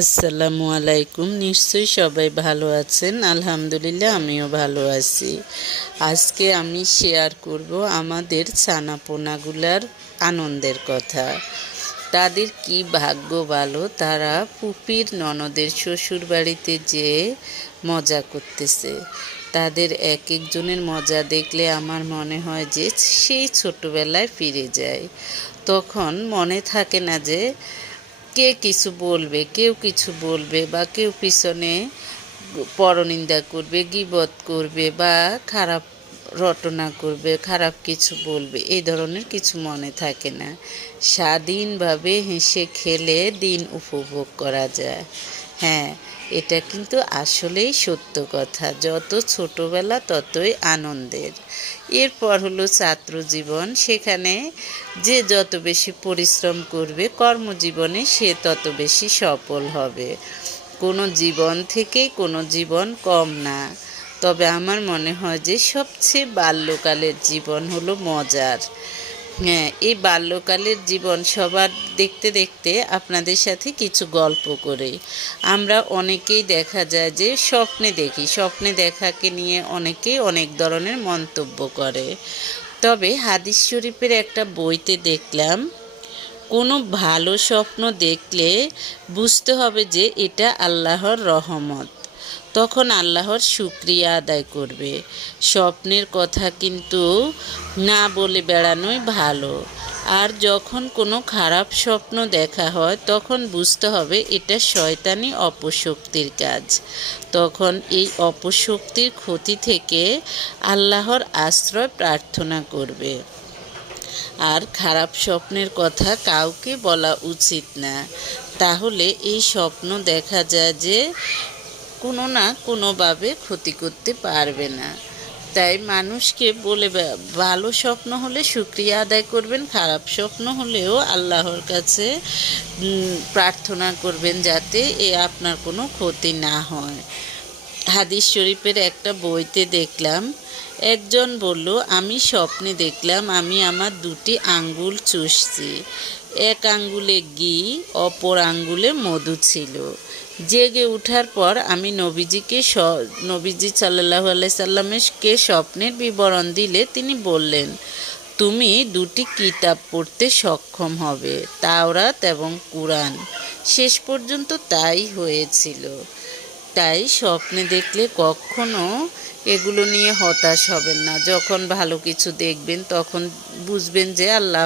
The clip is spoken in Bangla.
আসসালামু আলাইকুম। নিশ্চয়ই সবাই ভালো আছেন। আলহামদুলিল্লাহ আমিও ভালো আছি। আজকে আমি শেয়ার করব আমাদের ছানাপোনাগুলার আনন্দের কথা। তাদের কি ভাগ্য ভালো, তারা ফুপির ননদের শ্বশুর বাড়িতে যেয়ে মজা করতেছে। তাদের এক একজনের মজা দেখলে আমার মনে হয় যে সেই ছোটবেলায় ফিরে যায়। তখন মনে থাকে না যে কে কিছু বলবে, কেউ কিছু বলবে বা কেউ পিছনে পরনিন্দা করবে, গীবত করবে বা খারাপ রটনা করবে, খারাপ কিছু বলবে, এই ধরনের কিছু মনে থাকে না। স্বাধীনভাবে হেসে খেলে দিন উপভোগ করা যায়। হ্যাঁ, এটা কিন্তু আসলেই সত্য কথা। যত ছোটবেলা ততই আনন্দের। এরপর হলো ছাত্রজীবন। সেখানে যে যত বেশি পরিশ্রম করবে কর্মজীবনে সে তত বেশি সফল হবে। কোনো জীবন থেকেই কোনো জীবন কম না। তবে আমার মনে হয় যে সবচেয়ে বাল্যকালের জীবন হলো মজার। হ্যাঁ, এই বাল্যকালের জীবন সবার দেখতে দেখতে আপনাদের সাথে কিছু গল্প করে। আমরা অনেকেই দেখা যায় যে স্বপ্নে দেখাকে নিয়ে অনেকেই অনেক ধরনের মন্তব্য করে। তবে হাদিস শরীফের একটা বইতে দেখলাম, কোনো ভালো স্বপ্ন দেখলে বুঝতে হবে যে এটা আল্লাহর রহমত। তখন আল্লাহর শুকরিয়া আদায় করবে। স্বপ্নের কথা কিন্তু না বলে বেড়ানোই ভালো। আর যখন কোনো খারাপ স্বপ্ন দেখা হয় তখন বুঝতে হবে এটা শয়তানি অপশক্তির কাজ। তখন এই অপশক্তির ক্ষতি থেকে আল্লাহর আশ্রয় প্রার্থনা করবে। আর খারাপ স্বপ্নের কথা কাউকে বলা উচিত না। তাহলে এই স্বপ্ন দেখা যায় যে কোনো না কোনোভাবে ক্ষতি করতে পারবে না। তাই মানুষকে বলে ভালো স্বপ্ন হলে শুকরিয়া আদায় করবেন, খারাপ স্বপ্ন হলেও আল্লাহর কাছে প্রার্থনা করবেন যাতে আপনার কোনো ক্ষতি না হয়। হাদিস শরীফের একটা বইতে দেখলাম, একজন বলল, আমি স্বপ্নে দেখলাম আমি আমার দুটি আঙ্গুল চুষছি। এক আঙ্গুলে ঘি, অপর আঙ্গুলে মধু ছিল। জেগে ওঠার পর আমি নবীজি সাল্লাল্লাহু আলাইহি সাল্লামকে স্বপ্নের বিবরণ দিলে তিনি বললেন, তুমি দুটি কিতাব পড়তে সক্ষম হবে, তাওরাত এবং কুরআন। শেষ পর্যন্ত তাই হয়েছিল। তাই স্বপ্নে দেখলে কখনো এগুলো নিয়ে হতাশ হবেন না। যখন ভালো কিছু দেখবেন তখন বুঝবেন যে আল্লাহ